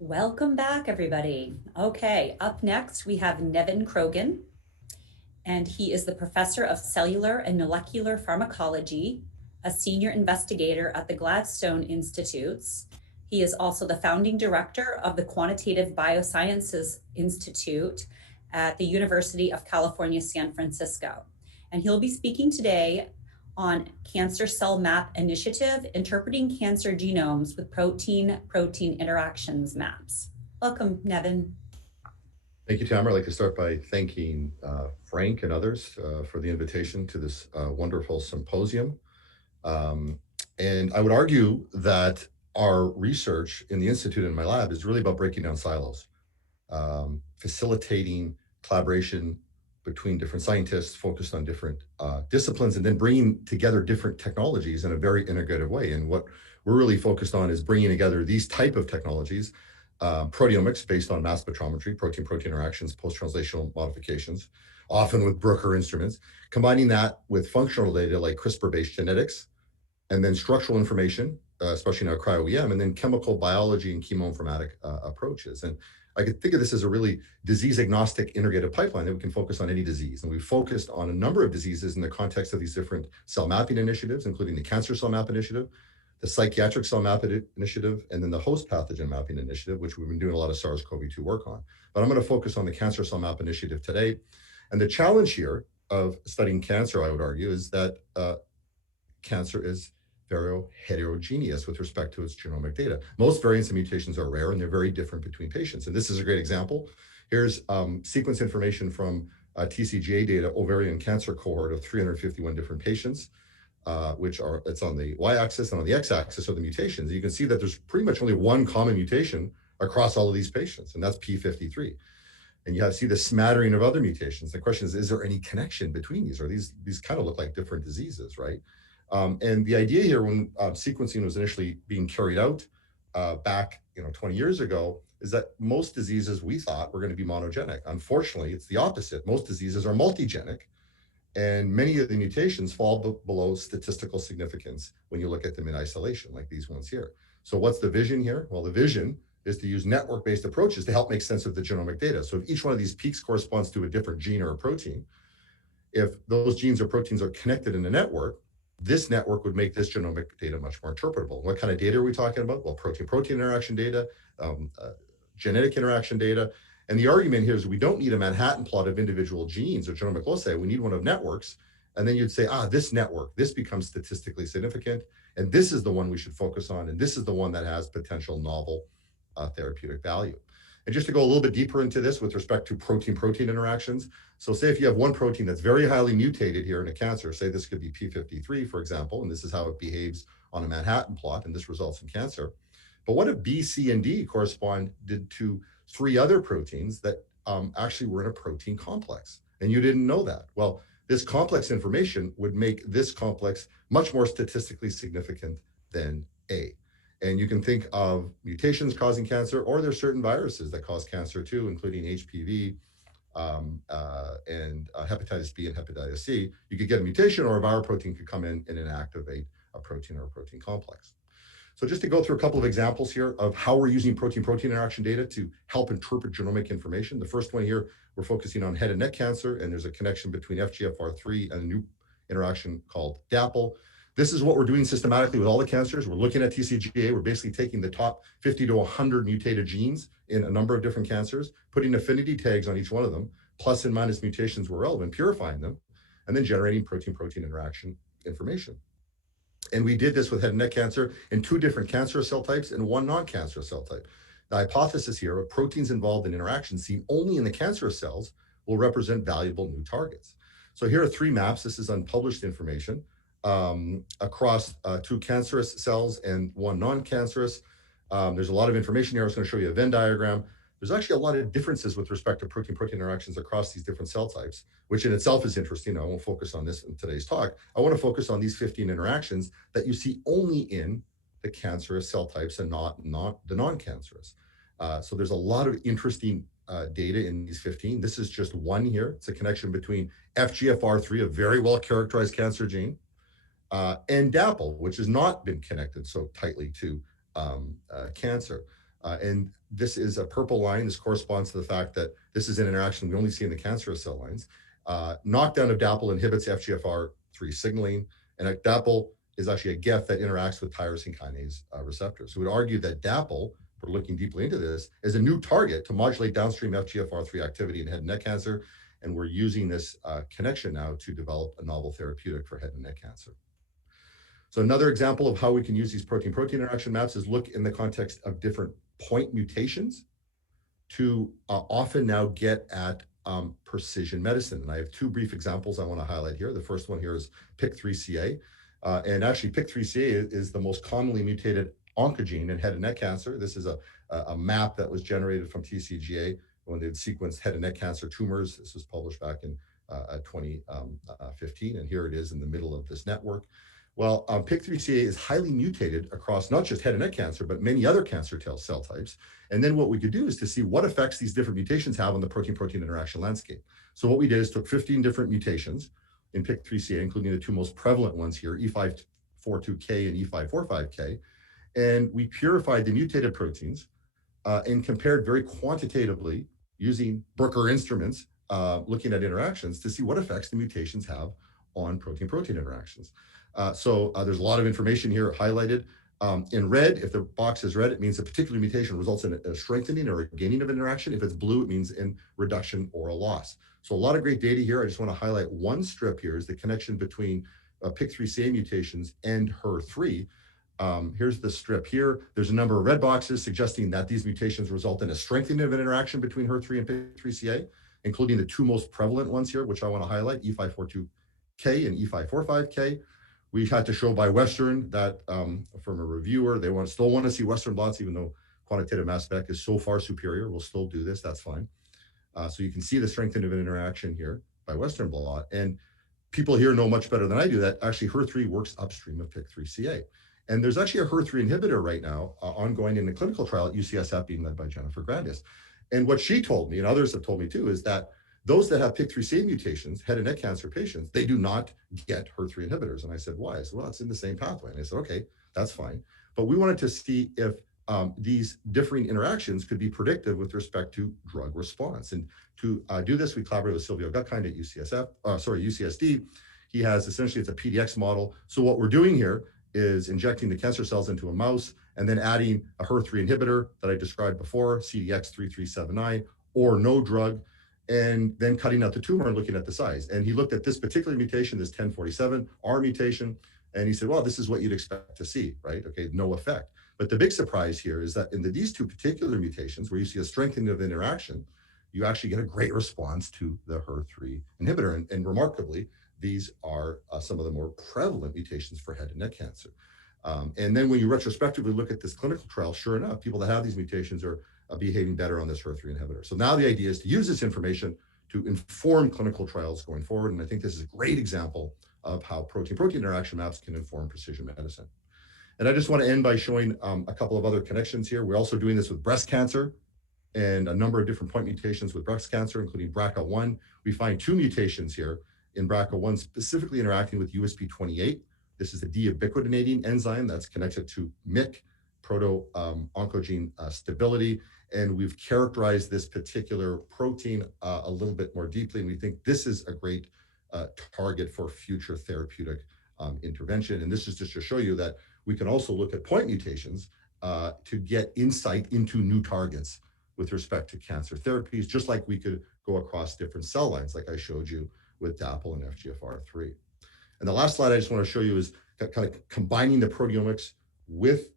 Welcome back, everybody. Okay, up next we have Nevin Krogan, and he is the professor of cellular and molecular pharmacology, a senior investigator at the Gladstone Institutes. He is also the founding director of the Quantitative Biosciences Institute at the University of California, San Francisco. And he'll be speaking today on Cancer Cell Map Initiative, Interpreting Cancer Genomes with Protein-Protein Interactions Maps. Welcome, Nevin. Thank you, Tamara. I'd like to start by thanking Frank and others for the invitation to this wonderful symposium. Um, and I would argue that our research in the Institute and my lab is really about breaking down silos, facilitating collaboration between different scientists focused on different disciplines, and then bringing together different technologies in a very integrative way. And what we're really focused on is bringing together these type of technologies, proteomics based on mass spectrometry, protein-protein interactions, post-translational modifications, often with Bruker instruments, combining that with functional data like CRISPR-based genetics, and then structural information, especially now cryo-EM, and then chemical biology and chemoinformatic approaches. And I could think of this as a really disease-agnostic integrated pipeline that we can focus on any disease. And we focused on a number of diseases in the context of these different cell mapping initiatives, including the Cancer Cell Map Initiative, the Psychiatric Cell Map Initiative, and then the Host Pathogen Mapping Initiative, which we've been doing a lot of SARS-CoV-2 work on. But I'm going to focus on the Cancer Cell Map Initiative today. And the challenge here of studying cancer, I would argue, is that cancer is very heterogeneous with respect to its genomic data. Most variants and mutations are rare, and they're very different between patients. And this is a great example. Here's sequence information from TCGA data, ovarian cancer cohort of 351 different patients, it's on the y-axis, and on the x-axis are the mutations. You can see that there's pretty much only one common mutation across all of these patients, and that's P53. And you see the smattering of other mutations. The question is there any connection between these? Or these kind of look like different diseases, right? And the idea here, when sequencing was initially being carried out back 20 years ago, is that most diseases we thought were going to be monogenic. Unfortunately, it's the opposite. Most diseases are multigenic, and many of the mutations fall below statistical significance when you look at them in isolation, like these ones here. So what's the vision here? Well, the vision is to use network-based approaches to help make sense of the genomic data. So if each one of these peaks corresponds to a different gene or a protein, if those genes or proteins are connected in a network, this network would make this genomic data much more interpretable. What kind of data are we talking about? Well, protein-protein interaction data, genetic interaction data. And the argument here is we don't need a Manhattan plot of individual genes or genomic loci. We need one of networks. And then you'd say, this network, this becomes statistically significant. And this is the one we should focus on. And this is the one that has potential novel therapeutic value. And just to go a little bit deeper into this with respect to protein-protein interactions. So say if you have one protein that's very highly mutated here in a cancer, say this could be P53, for example, and this is how it behaves on a Manhattan plot, and this results in cancer. But what if B, C, and D corresponded to three other proteins that actually were in a protein complex, and you didn't know that? Well, this complex information would make this complex much more statistically significant than A. And you can think of mutations causing cancer, or there's certain viruses that cause cancer too, including HPV and hepatitis B and hepatitis C. You could get a mutation, or a viral protein could come in and inactivate a protein or a protein complex. So just to go through a couple of examples here of how we're using protein-protein interaction data to help interpret genomic information. The first one here, we're focusing on head and neck cancer, and there's a connection between FGFR3 and a new interaction called DAPL. This is what we're doing systematically with all the cancers. We're looking at TCGA. We're basically taking the top 50 to 100 mutated genes in a number of different cancers, putting affinity tags on each one of them, plus and minus mutations were relevant, purifying them, and then generating protein-protein interaction information. And we did this with head and neck cancer in 2 different cancerous cell types and 1 non-cancerous cell type. The hypothesis here of proteins involved in interactions seen only in the cancerous cells will represent valuable new targets. So here are 3 maps. This is unpublished information across 2 cancerous cells and 1 non-cancerous. There's a lot of information here. I was going to show you a Venn diagram. There's actually a lot of differences with respect to protein-protein interactions across these different cell types, which in itself is interesting. I won't focus on this in today's talk. I want to focus on these 15 interactions that you see only in the cancerous cell types and not the non-cancerous. So there's a lot of interesting data in these 15. This is just one here. It's a connection between FGFR3, a very well-characterized cancer gene, and DAPL, which has not been connected so tightly to cancer. And this is a purple line. This corresponds to the fact that this is an interaction we only see in the cancerous cell lines. Knockdown of DAPL inhibits FGFR3 signaling, and DAPL is actually a GEF that interacts with tyrosine kinase receptors. So we would argue that DAPL, for looking deeply into this, is a new target to modulate downstream FGFR3 activity in head and neck cancer. And we're using this connection now to develop a novel therapeutic for head and neck cancer. So another example of how we can use these protein-protein interaction maps is look in the context of different point mutations to often now get at precision medicine. And I have two brief examples I want to highlight here. The first one here is PIK3CA. And actually PIK3CA is the most commonly mutated oncogene in head and neck cancer. This is a map that was generated from TCGA when they'd sequenced head and neck cancer tumors. This was published back in 2015, and here it is in the middle of this network. Well, PIK3CA is highly mutated across not just head and neck cancer, but many other cancer cell types. And then what we could do is to see what effects these different mutations have on the protein-protein interaction landscape. So what we did is took 15 different mutations in PIK3CA, including the two most prevalent ones here, E542K and E545K, and we purified the mutated proteins and compared very quantitatively using Bruker instruments, looking at interactions to see what effects the mutations have on protein-protein interactions. So there's a lot of information here highlighted. In red, if the box is red, it means a particular mutation results in a strengthening or a gaining of interaction. If it's blue, it means in reduction or a loss. So a lot of great data here. I just want to highlight one strip here is the connection between PIK3CA mutations and HER3. Here's the strip here. There's a number of red boxes suggesting that these mutations result in a strengthening of an interaction between HER3 and PIK3CA, including the two most prevalent ones here, which I want to highlight, E542K and E545K. We had to show by Western that from a reviewer, they still want to see Western blots, even though quantitative mass spec is so far superior. We'll still do this, that's fine. So you can see the strengthening of an interaction here by Western blot. And people here know much better than I do that actually HER3 works upstream of PIK3CA. And there's actually a HER3 inhibitor right now ongoing in the clinical trial at UCSF being led by Jennifer Grandis. And what she told me, and others have told me too, is that those that have PIK3CA mutations, head and neck cancer patients, they do not get HER3 inhibitors. And I said, why? I said, well, it's in the same pathway. And I said, okay, that's fine. But we wanted to see if these differing interactions could be predictive with respect to drug response. And to do this, we collaborated with Silvio Gutkind at UCSD. He has essentially, it's a PDX model. So what we're doing here is injecting the cancer cells into a mouse and then adding a HER3 inhibitor that I described before, CDX3379, or no drug, and then cutting out the tumor and looking at the size. And he looked at this particular mutation, this 1047, R mutation, and he said, well, this is what you'd expect to see, right? Okay, no effect. But the big surprise here is that in these two particular mutations, where you see a strengthening of interaction, you actually get a great response to the HER3 inhibitor. And remarkably, these are some of the more prevalent mutations for head and neck cancer. And then when you retrospectively look at this clinical trial, sure enough, people that have these mutations are behaving better on this HER3 inhibitor. So now the idea is to use this information to inform clinical trials going forward. And I think this is a great example of how protein-protein interaction maps can inform precision medicine. And I just want to end by showing a couple of other connections here. We're also doing this with breast cancer and a number of different point mutations with breast cancer, including BRCA1. We find two mutations here in BRCA1 specifically interacting with USP28. This is a deubiquitinating enzyme that's connected to MYC, proto-oncogene stability. And we've characterized this particular protein a little bit more deeply. And we think this is a great target for future therapeutic intervention. And this is just to show you that we can also look at point mutations to get insight into new targets with respect to cancer therapies, just like we could go across different cell lines, like I showed you with DAPL and FGFR3. And the last slide I just want to show you is kind of combining the proteomics with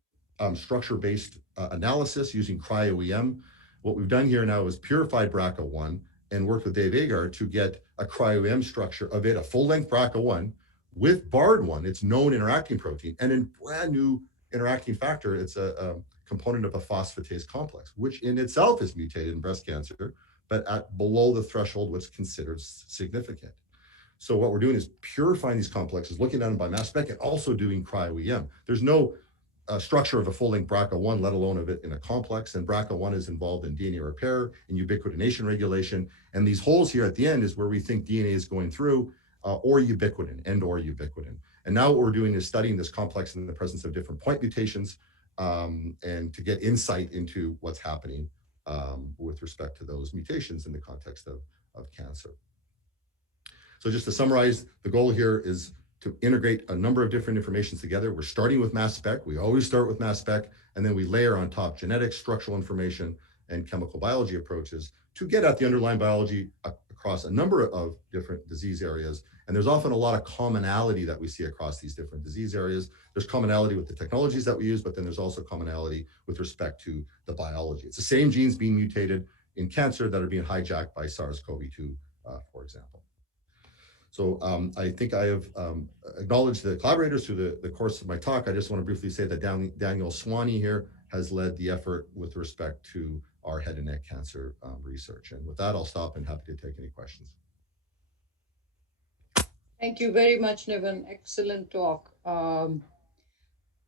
structure-based analysis using cryo-EM. What we've done here now is purified BRCA1 and worked with Dave Agar to get a cryo-EM structure of it, a full-length BRCA1 with BARD1, its known interacting protein, and in brand new interacting factor, it's a component of a phosphatase complex, which in itself is mutated in breast cancer, but at below the threshold what's considered significant. So what we're doing is purifying these complexes, looking at them by mass spec, and also doing cryo-EM. There's no structure of a full-length BRCA1, let alone of it in a complex, and BRCA1 is involved in DNA repair and ubiquitination regulation. And these holes here at the end is where we think DNA is going through, or ubiquitin, and or ubiquitin. And now what we're doing is studying this complex in the presence of different point mutations and to get insight into what's happening with respect to those mutations in the context of cancer. So just to summarize, the goal here is to integrate a number of different informations together. We're starting with mass spec. We always start with mass spec, and then we layer on top genetics, structural information, and chemical biology approaches to get at the underlying biology across a number of different disease areas. And there's often a lot of commonality that we see across these different disease areas. There's commonality with the technologies that we use, but then there's also commonality with respect to the biology. It's the same genes being mutated in cancer that are being hijacked by SARS-CoV-2, for example. So I think I have acknowledged the collaborators through the course of my talk. I just want to briefly say that Daniel Swanee here has led the effort with respect to our head and neck cancer research. And with that, I'll stop and happy to take any questions. Thank you very much, Niven. Excellent talk.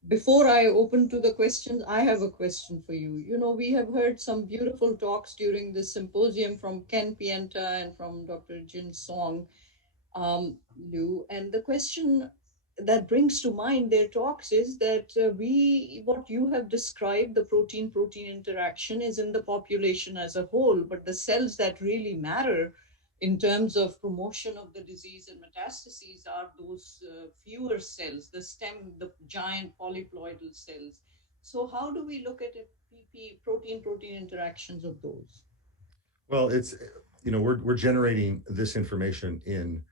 Before I open to the questions, I have a question for you. You know, we have heard some beautiful talks during this symposium from Ken Pienta and from Dr. Jin Song, Liu. And the question that brings to mind their talks is that what you have described, the protein-protein interaction is in the population as a whole, but the cells that really matter in terms of promotion of the disease and metastases are those fewer cells, the stem, the giant polyploidal cells. So how do we look at it, protein-protein interactions of those? Well, it's, we're generating this information in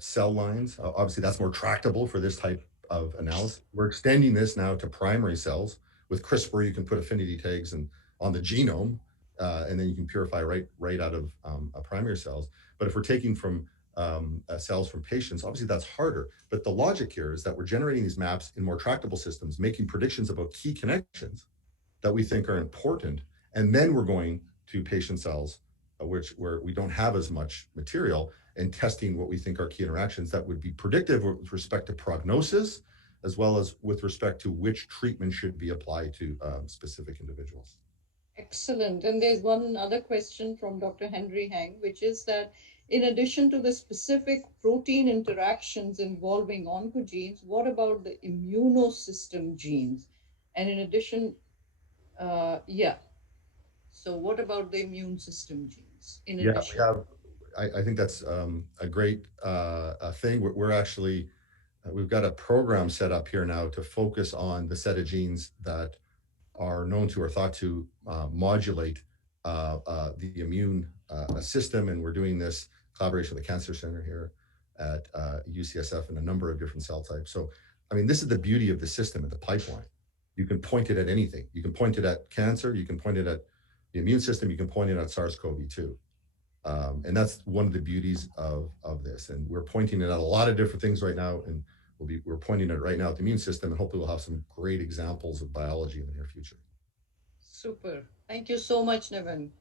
cell lines. Obviously, that's more tractable for this type of analysis. We're extending this now to primary cells. With CRISPR, you can put affinity tags on the genome, and then you can purify right out of primary cells. But if we're taking from cells from patients, obviously that's harder. But the logic here is that we're generating these maps in more tractable systems, making predictions about key connections that we think are important, and then we're going to patient cells, where we don't have as much material, and testing what we think are key interactions that would be predictive with respect to prognosis, as well as with respect to which treatment should be applied to specific individuals. Excellent. And there's one other question from Dr. Henry Hang, which is that in addition to the specific protein interactions involving oncogenes, what about the immunosystem genes? And in addition, so what about the immune system genes in Yeah, we addition? have. I think that's a great thing. We're actually we've got a program set up here now to focus on the set of genes that are known to or thought to modulate the immune system, and we're doing this collaboration with the Cancer Center here at UCSF and a number of different cell types. So, I mean, this is the beauty of the system and the pipeline. You can point it at anything. You can point it at cancer. You can point it at the immune system. You can point it at SARS-CoV-2. And that's one of the beauties of this. And we're pointing it at a lot of different things right now, and we're pointing it right now at the immune system, and hopefully we'll have some great examples of biology in the near future. Super. Thank you so much, Niven.